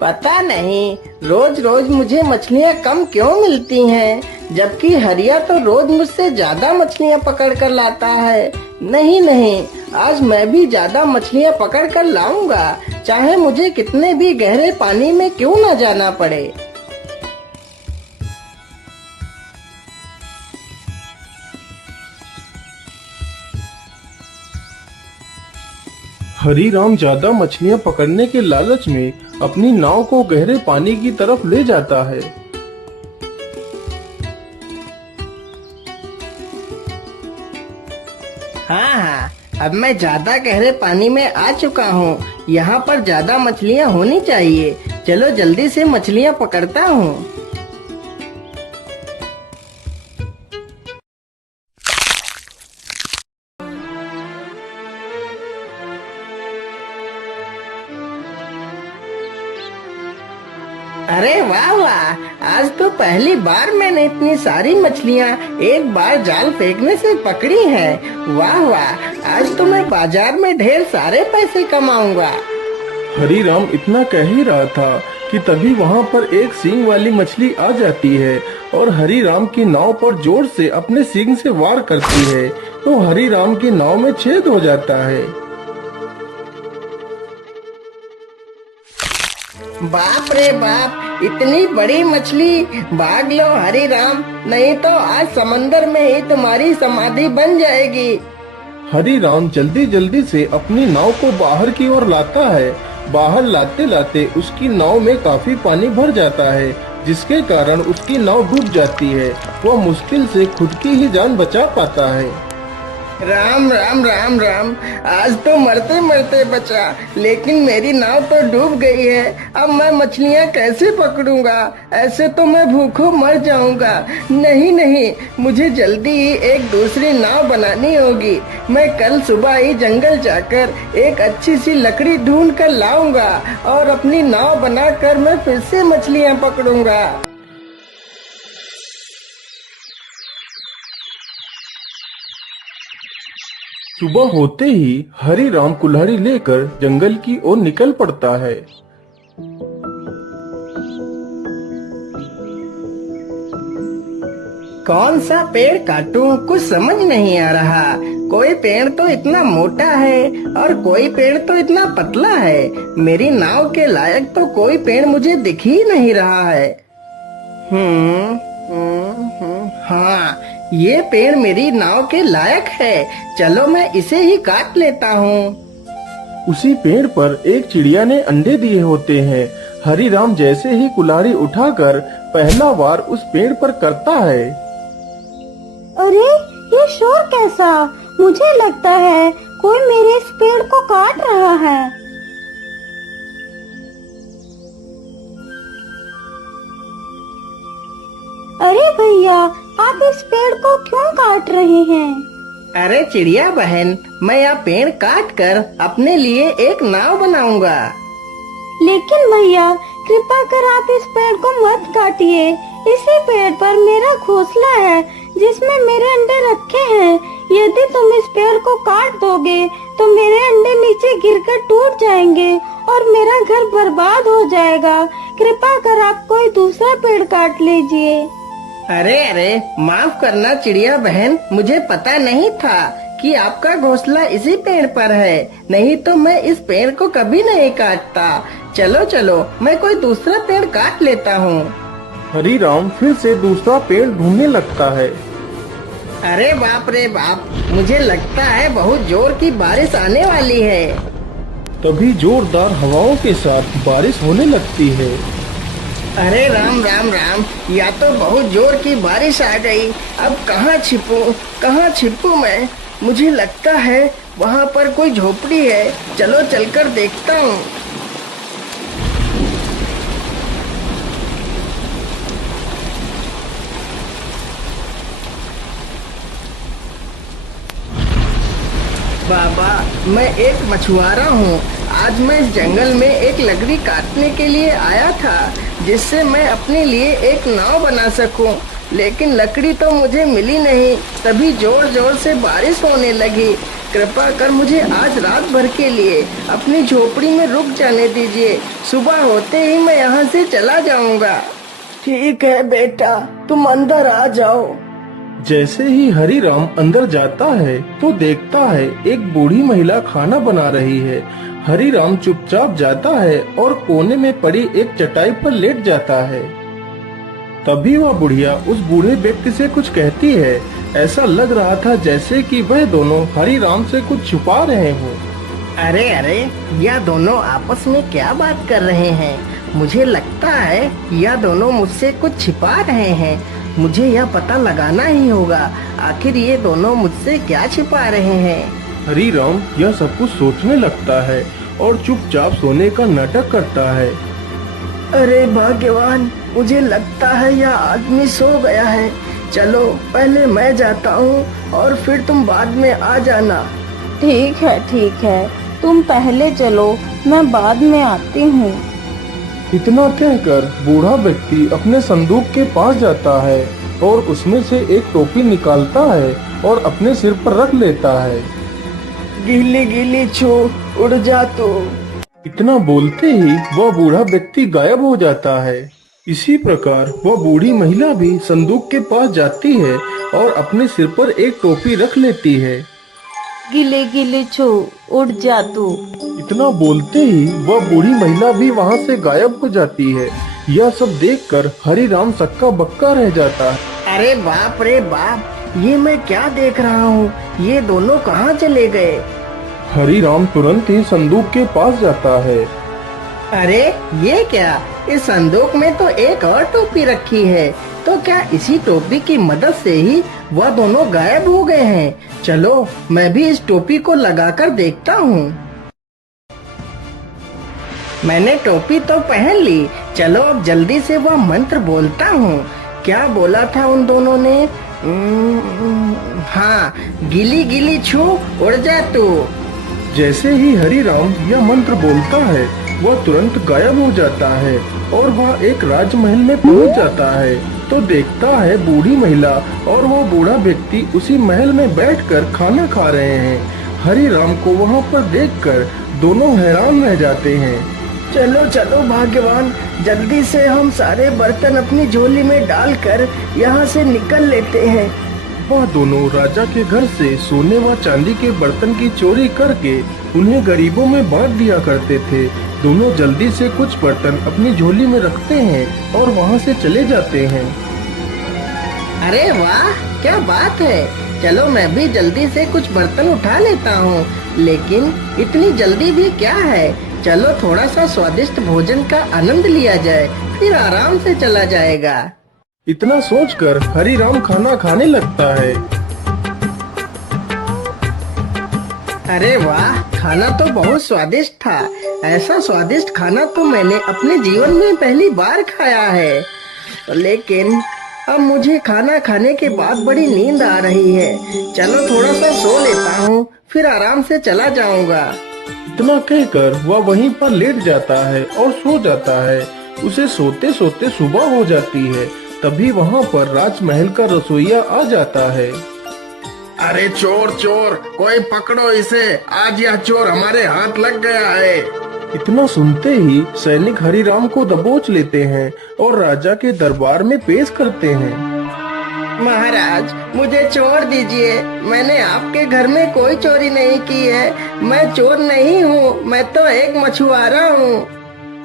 पता नहीं रोज रोज मुझे मछलियाँ कम क्यों मिलती हैं, जबकि हरिया तो रोज मुझसे ज्यादा मछलियाँ पकड़ कर लाता है। नहीं नहीं, आज मैं भी ज्यादा मछलियाँ पकड़ कर लाऊंगा, चाहे मुझे कितने भी गहरे पानी में क्यों न जाना पड़े। हरीराम ज्यादा मछलियां पकड़ने के लालच में अपनी नाव को गहरे पानी की तरफ ले जाता है। हाँ, अब मैं ज्यादा गहरे पानी में आ चुका हूँ। यहाँ पर ज्यादा मछलियाँ होनी चाहिए। चलो जल्दी से मछलियाँ पकड़ता हूँ। अरे वाह वाह, आज तो पहली बार मैंने इतनी सारी मछलियाँ एक बार जाल फेंकने से पकड़ी हैं। वाह वाह, आज तो मैं बाजार में ढेर सारे पैसे कमाऊंगा। हरीराम इतना कह ही रहा था कि तभी वहाँ पर एक सींग वाली मछली आ जाती है और हरीराम की नाव पर जोर से अपने सींग से वार करती है, तो हरीराम की नाव में छेद हो जाता है। बाप रे बाप, इतनी बड़ी मछली! भाग लो हरीराम, नहीं तो आज समंदर में ही तुम्हारी समाधि बन जाएगी। हरीराम जल्दी जल्दी से अपनी नाव को बाहर की ओर लाता है। बाहर लाते लाते उसकी नाव में काफी पानी भर जाता है, जिसके कारण उसकी नाव डूब जाती है। वह मुश्किल से खुद की ही जान बचा पाता है। राम राम राम राम, आज तो मरते मरते बचा, लेकिन मेरी नाव तो डूब गई है। अब मैं मछलियाँ कैसे पकड़ूंगा? ऐसे तो मैं भूखों मर जाऊंगा। नहीं नहीं, मुझे जल्दी ही एक दूसरी नाव बनानी होगी। मैं कल सुबह ही जंगल जाकर एक अच्छी सी लकड़ी ढूंढ कर लाऊंगा और अपनी नाव बनाकर मैं फिर से मछलियाँ पकड़ूंगा। सुबह होते ही हरीराम कुल्हाड़ी लेकर जंगल की ओर निकल पड़ता है। कौन सा पेड़ काटूं, कुछ समझ नहीं आ रहा। कोई पेड़ तो इतना मोटा है और कोई पेड़ तो इतना पतला है। मेरी नाव के लायक तो कोई पेड़ मुझे दिख ही नहीं रहा है। हाँ, ये पेड़ मेरी नाव के लायक है। चलो मैं इसे ही काट लेता हूँ। उसी पेड़ पर एक चिड़िया ने अंडे दिए होते हैं। हरीराम जैसे ही कुल्हाड़ी उठाकर पहला वार उस पेड़ पर करता है। अरे, ये शोर कैसा? मुझे लगता है कोई मेरे इस पेड़ को काट रहा है। अरे भैया, आप इस पेड़ को क्यों काट रहे हैं? अरे चिड़िया बहन, मैं यह पेड़ काट कर अपने लिए एक नाव बनाऊंगा। लेकिन भैया, कृपा कर आप इस पेड़ को मत काटिए। इसी पेड़ पर मेरा घोंसला है जिसमें मेरे अंडे रखे हैं। यदि तुम इस पेड़ को काट दोगे तो मेरे अंडे नीचे गिरकर टूट जाएंगे और मेरा घर बर्बाद हो जाएगा। कृपा कर आप कोई दूसरा पेड़ काट लीजिए। अरे अरे, माफ करना चिड़िया बहन, मुझे पता नहीं था कि आपका घोंसला इसी पेड़ पर है। नहीं तो मैं इस पेड़ को कभी नहीं काटता। चलो चलो, मैं कोई दूसरा पेड़ काट लेता हूँ। हरीराम फिर से दूसरा पेड़ ढूंढने लगता है। अरे बाप रे बाप, मुझे लगता है बहुत जोर की बारिश आने वाली है। तभी जोरदार हवाओं के साथ बारिश होने लगती है। अरे राम राम राम, या तो बहुत जोर की बारिश आ गई। अब कहाँ छिपूं मैं? मुझे लगता है वहाँ पर कोई झोपड़ी है। चलो चलकर देखता हूँ। बाबा, मैं एक मछुआरा हूँ। आज मैं इस जंगल में एक लकड़ी काटने के लिए आया था, जिससे मैं अपने लिए एक नाव बना सकूं। लेकिन लकड़ी तो मुझे मिली नहीं। तभी जोर जोर से बारिश होने लगी। कृपा कर मुझे आज रात भर के लिए अपनी झोपड़ी में रुक जाने दीजिए। सुबह होते ही मैं यहाँ से चला जाऊंगा। ठीक है बेटा, तुम अंदर आ जाओ। जैसे ही हरिराम अंदर जाता है तो देखता है एक बूढ़ी महिला खाना बना रही है। हरिराम चुपचाप जाता है और कोने में पड़ी एक चटाई पर लेट जाता है। तभी वह बुढ़िया उस बूढ़े व्यक्ति से कुछ कहती है। ऐसा लग रहा था जैसे कि वह दोनों हरिराम से कुछ छुपा रहे हों। अरे अरे, यह दोनों आपस में क्या बात कर रहे हैं? मुझे लगता है यह दोनों मुझसे कुछ छिपा रहे हैं। मुझे यह पता लगाना ही होगा, आखिर ये दोनों मुझसे क्या छिपा रहे हैं। हरिराम यह सब कुछ सोचने लगता है और चुपचाप सोने का नाटक करता है। अरे भाग्यवान, मुझे लगता है यह आदमी सो गया है। चलो पहले मैं जाता हूँ और फिर तुम बाद में आ जाना। ठीक है, तुम पहले चलो, मैं बाद में आती हूँ। इतना कहकर बूढ़ा व्यक्ति अपने संदूक के पास जाता है और उसमें से एक टोपी निकालता है और अपने सिर पर रख लेता है। गीली गीली छू उड़ जा तू। इतना बोलते ही वह बूढ़ा व्यक्ति गायब हो जाता है। इसी प्रकार वह बूढ़ी महिला भी संदूक के पास जाती है और अपने सिर पर एक टोपी रख लेती है। गिले गिले छू उड़ जा तू। इतना बोलते ही वह बूढ़ी महिला भी वहाँ से गायब हो जाती है। यह सब देखकर हरिराम सक्का बक्का रह जाता है। अरे बाप रे बाप, ये मैं क्या देख रहा हूँ? ये दोनों कहाँ चले गए? हरिराम तुरंत ही संदूक के पास जाता है। अरे ये क्या? इस संदूक में तो एक और टोपी रखी है। तो क्या इसी टोपी की मदद से ही वह दोनों गायब हो गए हैं? चलो मैं भी इस टोपी को लगाकर देखता हूँ। मैंने टोपी तो पहन ली। चलो अब जल्दी से वह मंत्र बोलता हूँ। क्या बोला था उन दोनों ने? हाँ, गिली गिली छू उड़ जा तू। जैसे ही हरिराम यह मंत्र बोलता है वह तुरंत गायब हो जाता है और वह एक राजमहल में पहुंच जाता है तो देखता है बूढ़ी महिला और वह बूढ़ा व्यक्ति उसी महल में बैठकर खाना खा रहे हैं। हरिराम को वहां पर देखकर दोनों हैरान रह जाते हैं। चलो चलो भाग्यवान, जल्दी से हम सारे बर्तन अपनी झोली में डालकर यहाँ से निकल लेते हैं। वह दोनों राजा के घर से सोने व चांदी के बर्तन की चोरी करके उन्हें गरीबों में बांट दिया करते थे। दोनों जल्दी से कुछ बर्तन अपनी झोली में रखते हैं और वहाँ से चले जाते हैं। अरे वाह, क्या बात है! चलो मैं भी जल्दी से कुछ बर्तन उठा लेता हूँ। लेकिन इतनी जल्दी भी क्या है? चलो थोड़ा सा स्वादिष्ट भोजन का आनंद लिया जाए, फिर आराम से चला जाएगा। इतना सोचकर हरिराम खाना खाने लगता है। अरे वाह, खाना तो बहुत स्वादिष्ट था। ऐसा स्वादिष्ट खाना तो मैंने अपने जीवन में पहली बार खाया है। लेकिन अब मुझे खाना खाने के बाद बड़ी नींद आ रही है। चलो थोड़ा सा सो लेता हूँ, फिर आराम से चला जाऊंगा। इतना कहकर वह वहीं पर लेट जाता है और सो जाता है। उसे सोते सोते सुबह हो जाती है। तभी वहाँ पर राजमहल का रसोइया आ जाता है। अरे चोर चोर, कोई पकड़ो इसे, आज यह चोर हमारे हाथ लग गया है। इतना सुनते ही सैनिक हरिराम को दबोच लेते हैं और राजा के दरबार में पेश करते हैं। महाराज, मुझे छोड़ दीजिए। मैंने आपके घर में कोई चोरी नहीं की है। मैं चोर नहीं हूँ, मैं तो एक मछुआरा हूँ।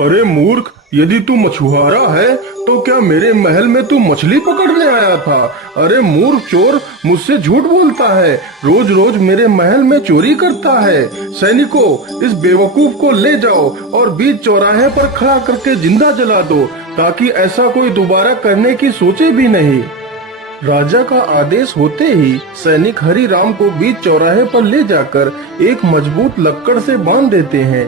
अरे मूर्ख, यदि तू मछुआरा है तो क्या मेरे महल में तू मछली पकड़ने आया था? अरे मूर्ख चोर, मुझसे झूठ बोलता है, रोज रोज मेरे महल में चोरी करता है। सैनिकों, इस बेवकूफ को ले जाओ और बीच चौराहे पर खड़ा करके जिंदा जला दो, ताकि ऐसा कोई दोबारा करने की सोचे भी नहीं। राजा का आदेश होते ही सैनिक हरिराम को बीच चौराहे पर ले जाकर एक मजबूत लक्कड़ से बांध देते हैं।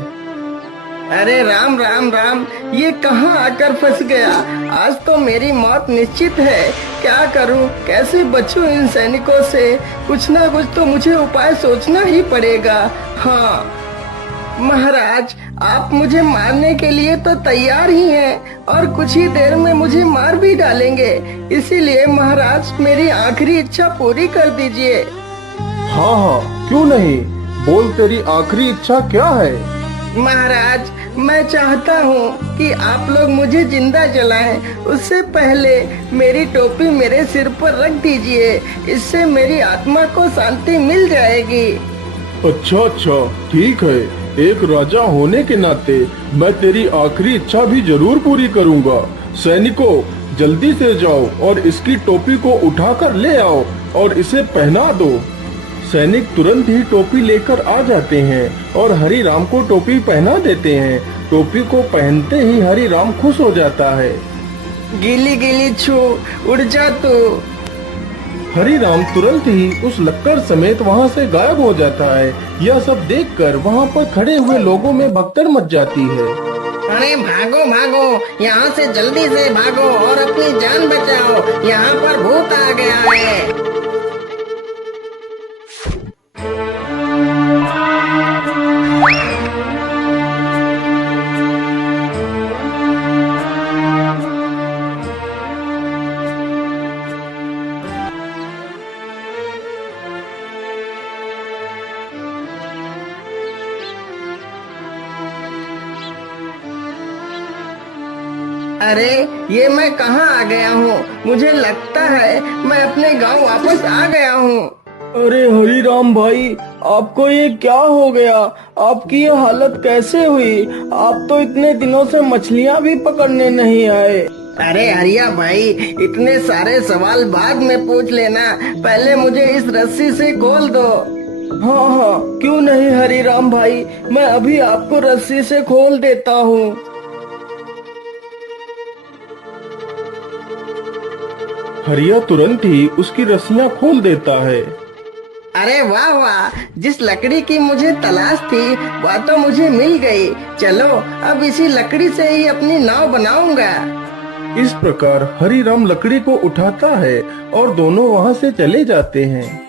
अरे राम राम राम, ये कहाँ आकर फंस गया? आज तो मेरी मौत निश्चित है। क्या करूं, कैसे बचूं इन सैनिकों से? कुछ ना कुछ तो मुझे उपाय सोचना ही पड़ेगा। हाँ महाराज, आप मुझे मारने के लिए तो तैयार ही हैं और कुछ ही देर में मुझे मार भी डालेंगे। इसीलिए महाराज, मेरी आखिरी इच्छा पूरी कर दीजिए। हाँ हाँ, क्यों नहीं, बोल तेरी आखिरी इच्छा क्या है? महाराज, मैं चाहता हूँ कि आप लोग मुझे जिंदा जलाएं। उससे पहले मेरी टोपी मेरे सिर पर रख दीजिए, इससे मेरी आत्मा को शांति मिल जाएगी। अच्छा अच्छा, ठीक है। एक राजा होने के नाते मैं तेरी आखिरी इच्छा भी जरूर पूरी करूँगा। सैनिकों, जल्दी से जाओ और इसकी टोपी को उठाकर ले आओ और इसे पहना दो। सैनिक तुरंत ही टोपी लेकर आ जाते हैं और हरि राम को टोपी पहना देते हैं। टोपी को पहनते ही हरि राम खुश हो जाता है। गीली गीली छू, उड़ जा तू। हरि राम तुरंत ही उस लक्कड़ समेत वहाँ से गायब हो जाता है। यह सब देखकर वहाँ पर खड़े हुए लोगों में भगदड़ मच जाती है। अरे भागो भागो, यहाँ से जल्दी से भागो और अपनी जान बचाओ, यहाँ पर भूत आ गया है। अरे ये मैं कहाँ आ गया हूँ? मुझे लगता है मैं अपने गांव वापस आ गया हूँ। अरे हरी राम भाई, आपको ये क्या हो गया? आपकी ये हालत कैसे हुई? आप तो इतने दिनों से मछलियाँ भी पकड़ने नहीं आए। अरे हरिया भाई, इतने सारे सवाल बाद में पूछ लेना, पहले मुझे इस रस्सी से खोल दो। हाँ हाँ, क्यों नहीं हरी राम भाई, मैं अभी आपको रस्सी से खोल देता हूँ। हरिया तुरंत ही उसकी रस्सियाँ खोल देता है। अरे वाह वाह, जिस लकड़ी की मुझे तलाश थी वह तो मुझे मिल गई। चलो अब इसी लकड़ी से ही अपनी नाव बनाऊंगा। इस प्रकार हरि राम लकड़ी को उठाता है और दोनों वहाँ से चले जाते हैं।